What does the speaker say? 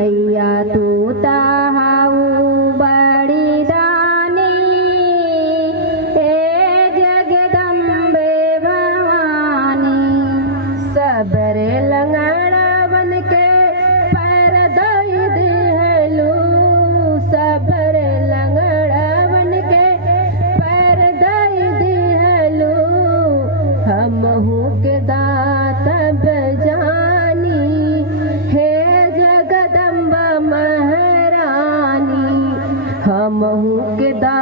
मैया तू ताहाऊ बड़ी दानी, हे जगदम्बे भवानी। सबरे लंगड़ा बन के पैर दई दिहलू, सबरे लंगड़ा बन के पैर दई दिहलू। हमहू के दात बजानी, हे जगदम्बा महारानी। हमहू के दात